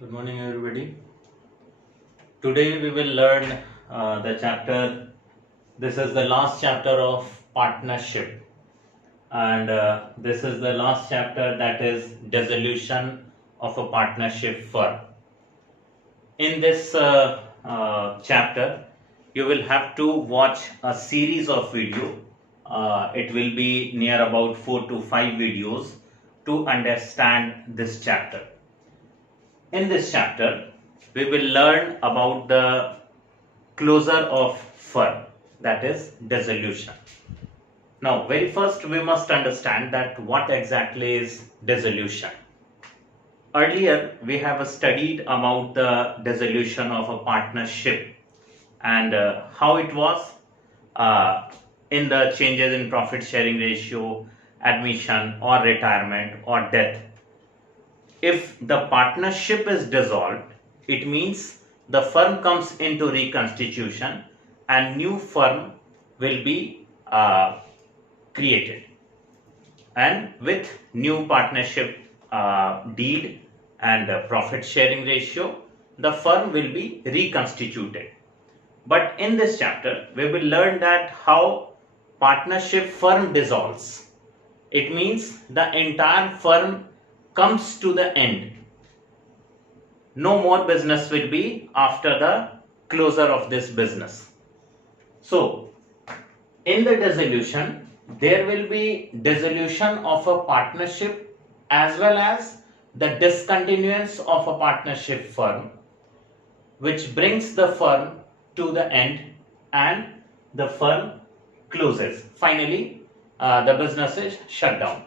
Good morning, everybody. Today we will learn the chapter. This is the last chapter of partnership, and this is the last chapter, that is dissolution of a partnership firm. In this chapter, you will have to watch a series of video. It will be near about 4 to 5 videos to understand this chapter. In this chapter, we will learn about the closure of firm, that is dissolution. Now, very first we must understand that what exactly is dissolution. Earlier we have studied about the dissolution of a partnership and how it was in the changes in profit sharing ratio, admission or retirement or death. If the partnership is dissolved, it means the firm comes into reconstitution and new firm will be created, and with new partnership deed and profit sharing ratio, the firm will be reconstituted. But in this chapter we will learn that how partnership firm dissolves. It means the entire firm comes to the end. No more business will be after the closure of this business. So, in the dissolution, there will be dissolution of a partnership as well as the discontinuance of a partnership firm, which brings the firm to the end and the firm closes. Finally, the business is shut down.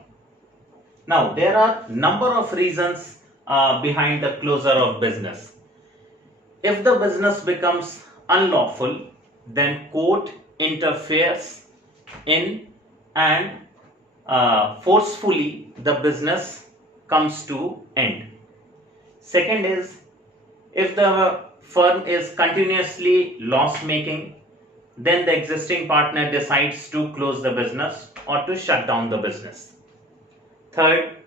Now, there are number of reasons behind the closure of business. If the business becomes unlawful, then court interferes in and forcefully the business comes to end. Second is, if the firm is continuously loss making, then the existing partner decides to close the business or to shut down the business. Third,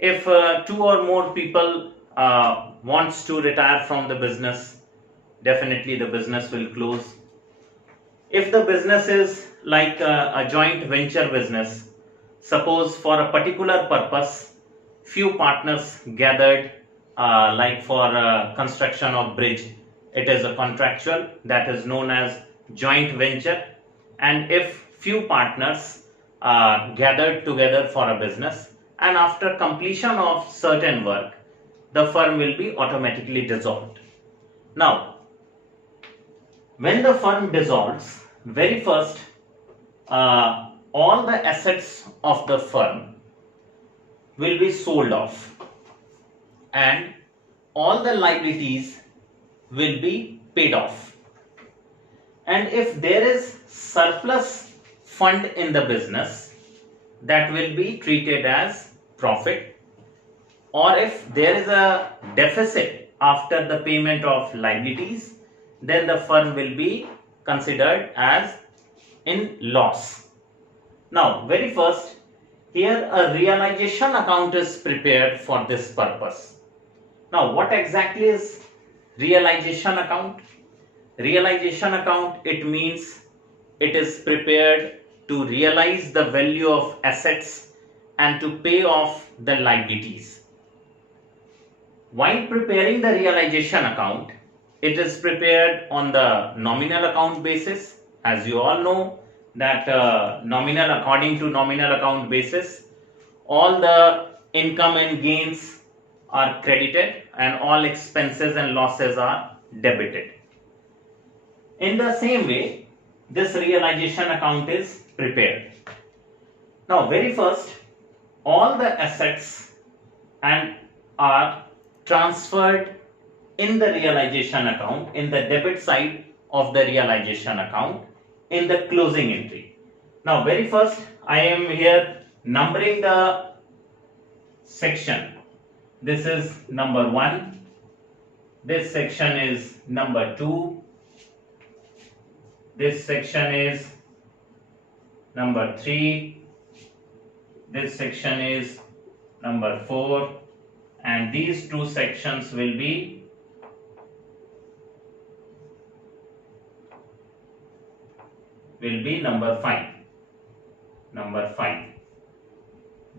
if 2 or more people wants to retire from the business, definitely the business will close. If the business is like a joint venture business, suppose for a particular purpose, few partners gathered, like for construction of bridge, it is a contractual, that is known as joint venture. And if few partners gathered together for a business, and after completion of certain work, the firm will be automatically dissolved. Now, when the firm dissolves, very first, all the assets of the firm will be sold off and all the liabilities will be paid off. And if there is surplus fund in the business, that will be treated as profit, or if there is a deficit after the payment of liabilities, then the firm will be considered as in loss. Now, very first, here a realization account is prepared for this purpose. Now, what exactly is realization account? Realization account, it means it is prepared to realize the value of assets and to pay off the liabilities. While preparing the realization account, it is prepared on the nominal account basis. As you all know that according to nominal account basis, all the income and gains are credited and all expenses and losses are debited. In the same way, this realization account is prepared. Now, very first, all the assets and are transferred in the realization account, in the debit side of the realization account, in the closing entry. Now, very first, I am here numbering the section. This is number 1. This section is number 2. This section is number 3. This section is number 4. and these two sections will be number 5. Number 5.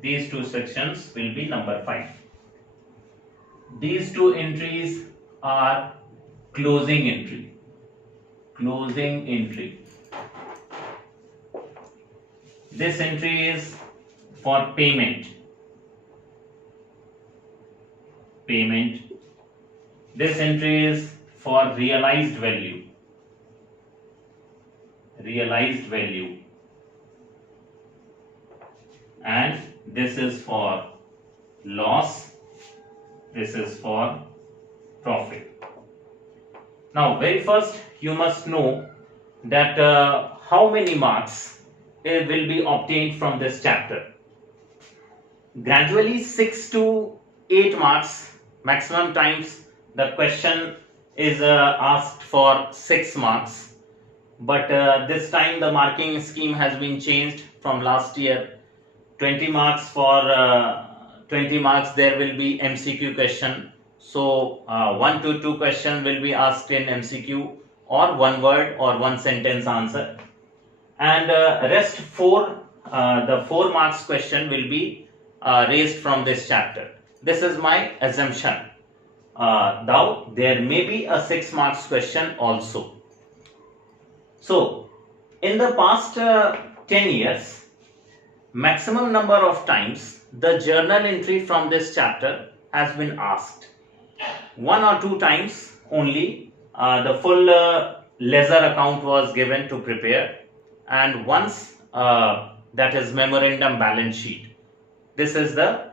These two sections will be number 5. These two entries are closing entry. Closing entry. This entry is for payment. Payment. This entry is for realized value. Realized value. And this is for loss. This is for profit. Now, very first you must know that how many marks will be obtained from this chapter. Gradually 6 to 8 marks maximum times the question is asked for 6 marks, but this time the marking scheme has been changed from last year. 20 marks for 20 marks there will be MCQ question. So 1 to 2 question will be asked in MCQ, or one word or one sentence answer, and rest 4 the 4 marks question will be raised from this chapter. This is my assumption. Though there may be a 6 marks question also. So in the past 10 years, maximum number of times the journal entry from this chapter has been asked. 1 or 2 times only the full ledger account was given to prepare, and once that is memorandum balance sheet. This is the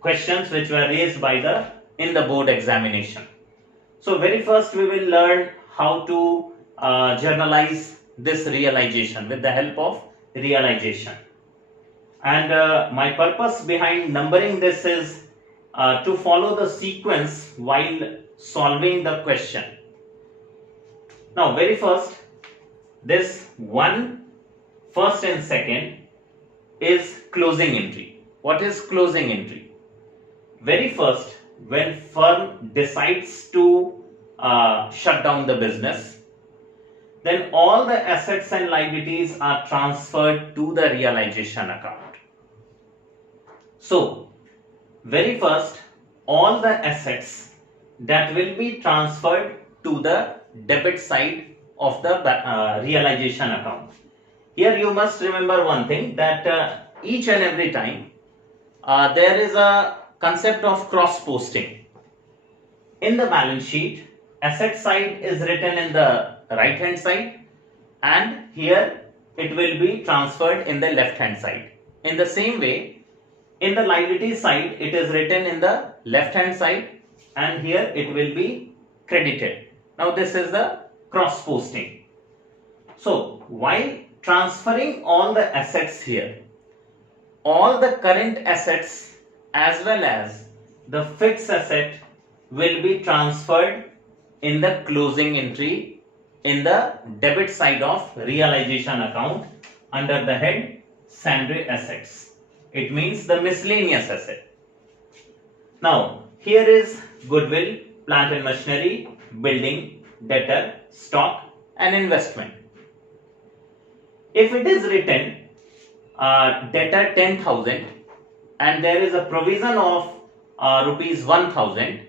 questions which were raised by in the board examination. So very first we will learn how to journalize this realization with the help of realization. And my purpose behind numbering this is to follow the sequence while solving the question. Now very first, this first and second is closing entry. What is closing entry? Very first, when firm decides to shut down the business, then all the assets and liabilities are transferred to the realization account. So very first, all the assets that will be transferred to the debit side of the realization account. Here you must remember one thing, that each and every time there is a concept of cross posting. In the balance sheet, asset side is written in the right hand side, and here it will be transferred in the left hand side. In the same way, in the liability side it is written in the left hand side, and here it will be credited. Now this is the cross posting. So while transferring all the assets here, all the current assets as well as the fixed asset will be transferred in the closing entry in the debit side of realization account under the head sundry assets. It means the miscellaneous asset. Now here is goodwill, plant and machinery, building, debtor, stock and investment. If it is written debtor 10,000 and there is a provision of rupees 1,000,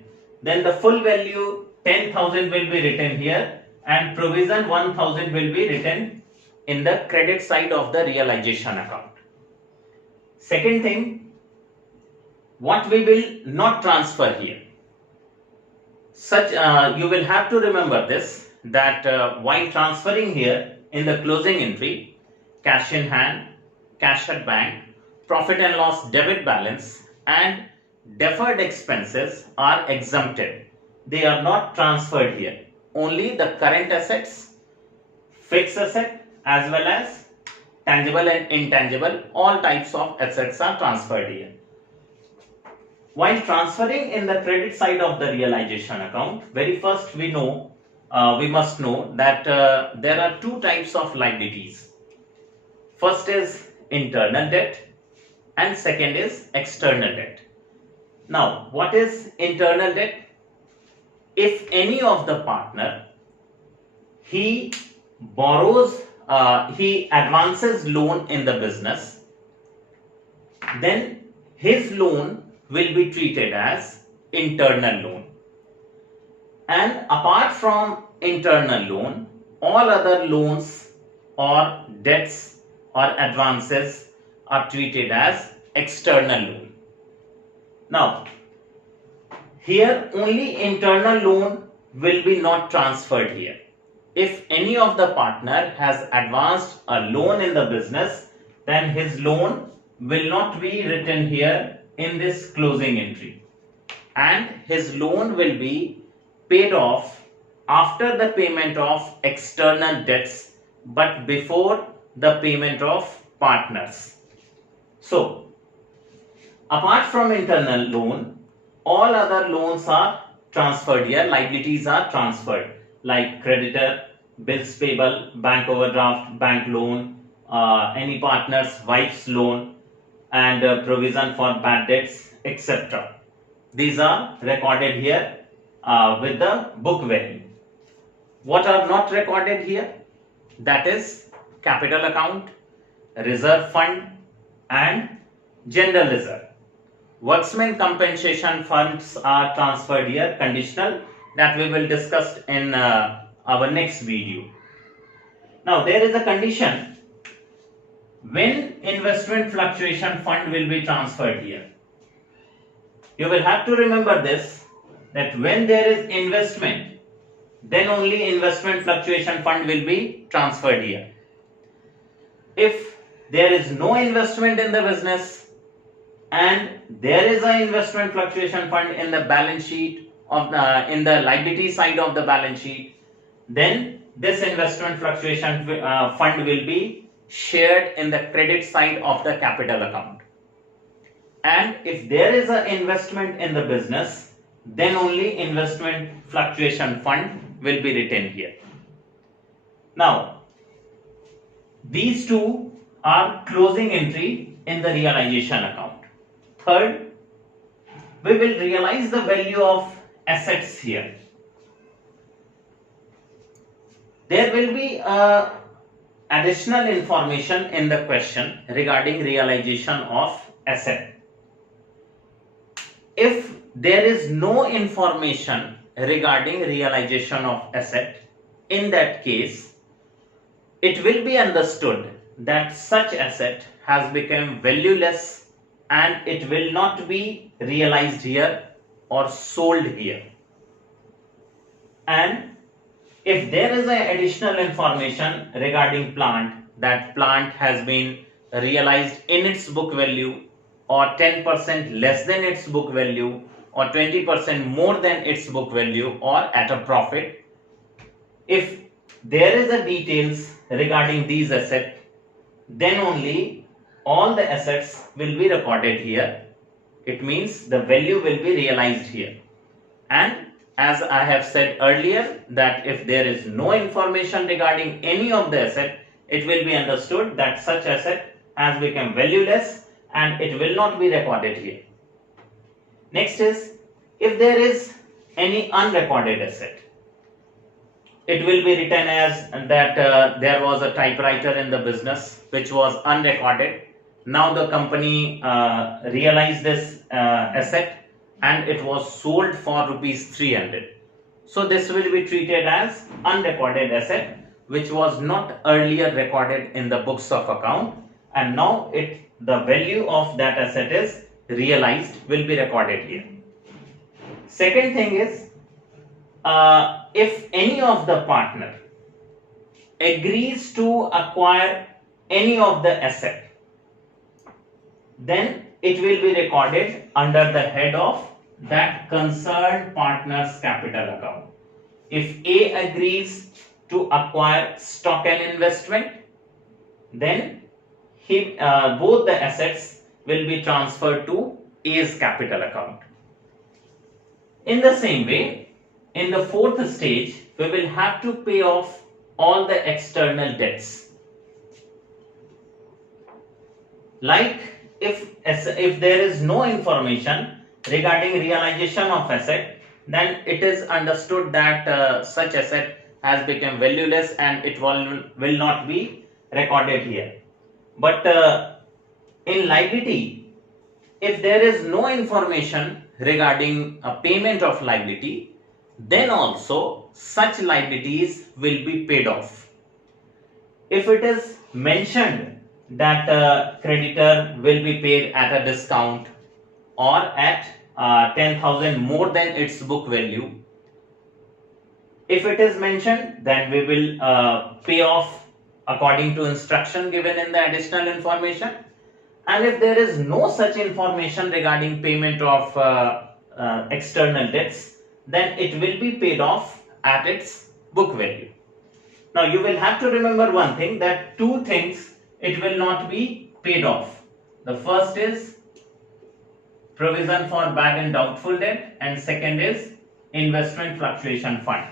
then the full value 10,000 will be written here and provision 1,000 will be written in the credit side of the realization account. Second thing, what we will not transfer here. You will have to remember this, that while transferring here in the closing entry, cash in hand, cash at bank, profit and loss debit balance and deferred expenses are exempted. They are not transferred here. Only the current assets, fixed asset as well as tangible and intangible, all types of assets are transferred here. While transferring in the credit side of the realization account, very first we must know that there are 2 types of liabilities. First is internal debt and second is external debt. Now, what is internal debt? If any of the partner, he borrows, he advances loan in the business, then his loan will be treated as internal loan. And apart from internal loan, all other loans or debts or advances are treated as external loan. Now, here only internal loan will be not transferred here. If any of the partner has advanced a loan in the business, then his loan will not be written here in this closing entry, and his loan will be paid off after the payment of external debts but before the payment of partners. So, apart from internal loan, all other loans are transferred here, liabilities are transferred, like creditor, bills payable, bank overdraft, bank loan, any partner's wife's loan, and provision for bad debts, etc. These are recorded here with the book value. What are not recorded here? That is capital account, reserve fund, and general reserve. Workmen compensation funds are transferred here, conditional, that we will discuss in our next video. Now, there is a condition when investment fluctuation fund will be transferred here. You will have to remember this, that when there is investment, then only investment fluctuation fund will be transferred here. If there is no investment in the business and there is an investment fluctuation fund in the balance sheet of in the liability side of the balance sheet, then this investment fluctuation fund will be shared in the credit side of the capital account. And if there is an investment in the business, then only investment fluctuation fund will be written here. Now, these two are closing entry in the realization account. Third, we will realize the value of assets here. There will be additional information in the question regarding realization of asset. If there is no information regarding realization of asset, in that case, it will be understood that such asset has become valueless and it will not be realized here or sold here. And if there is an additional information regarding plant, that plant has been realized in its book value, or 10% less than its book value, or 20% more than its book value, or at a profit, if there is a details regarding these assets, then only all the assets will be recorded here. It means the value will be realized here. And as I have said earlier, that if there is no information regarding any of the asset, it will be understood that such asset has become valueless and it will not be recorded here. Next is, if there is any unrecorded asset, it will be written as that there was a typewriter in the business which was unrecorded. Now the company realized this asset and it was sold for rupees 300. So this will be treated as unrecorded asset which was not earlier recorded in the books of account, and now the value of that asset is realized, will be recorded here. Second thing is, if any of the partner agrees to acquire any of the asset, then it will be recorded under the head of that concerned partner's capital account. If A agrees to acquire stock and investment, then both the assets will be transferred to A's capital account. In the same way, in the fourth stage, we will have to pay off all the external debts. Like if there is no information regarding realization of asset, then it is understood that such asset has become valueless and it will not be recorded here. But in liability, if there is no information regarding a payment of liability, then also such liabilities will be paid off. If it is mentioned that creditor will be paid at a discount or at 10,000 more than its book value, if it is mentioned, then we will pay off according to instruction given in the additional information. And if there is no such information regarding payment of external debts, then it will be paid off at its book value. Now you will have to remember one thing, that two things it will not be paid off. The first is provision for bad and doubtful debt, and second is investment fluctuation fund.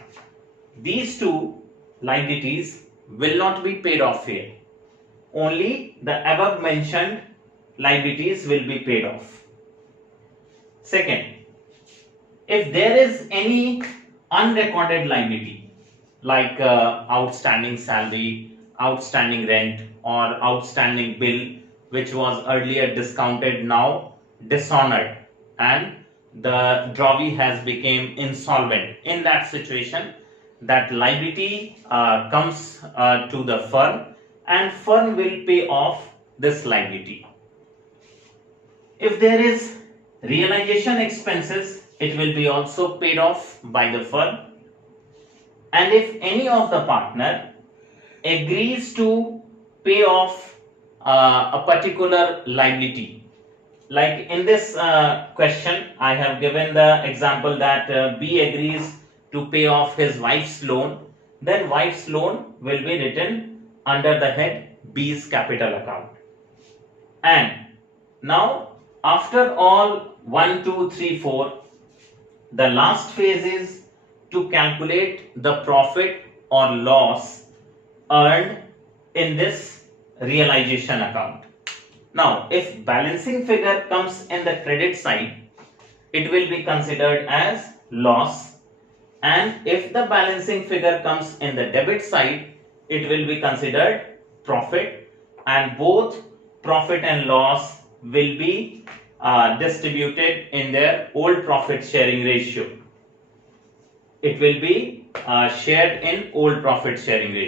These two liabilities will not be paid off here. Only the above mentioned liabilities will be paid off. Second, if there is any unrecorded liability like outstanding salary, outstanding rent, or outstanding bill which was earlier discounted, now dishonored, and the drawee has become insolvent, in that situation that liability comes to the firm and firm will pay off this liability. If there is realization expenses, it will be also paid off by the firm. And if any of the partner agrees to pay off a particular liability, like in this question I have given the example that B agrees to pay off his wife's loan, then wife's loan will be written under the head B's capital account. And now after all 1, 2, 3, 4, the last phase is to calculate the profit or loss earned in this realization account. Now if balancing figure comes in the credit side, it will be considered as loss, and if the balancing figure comes in the debit side, it will be considered profit, and both profit and loss will be distributed in their old profit sharing ratio. It will be shared in old profit sharing ratio.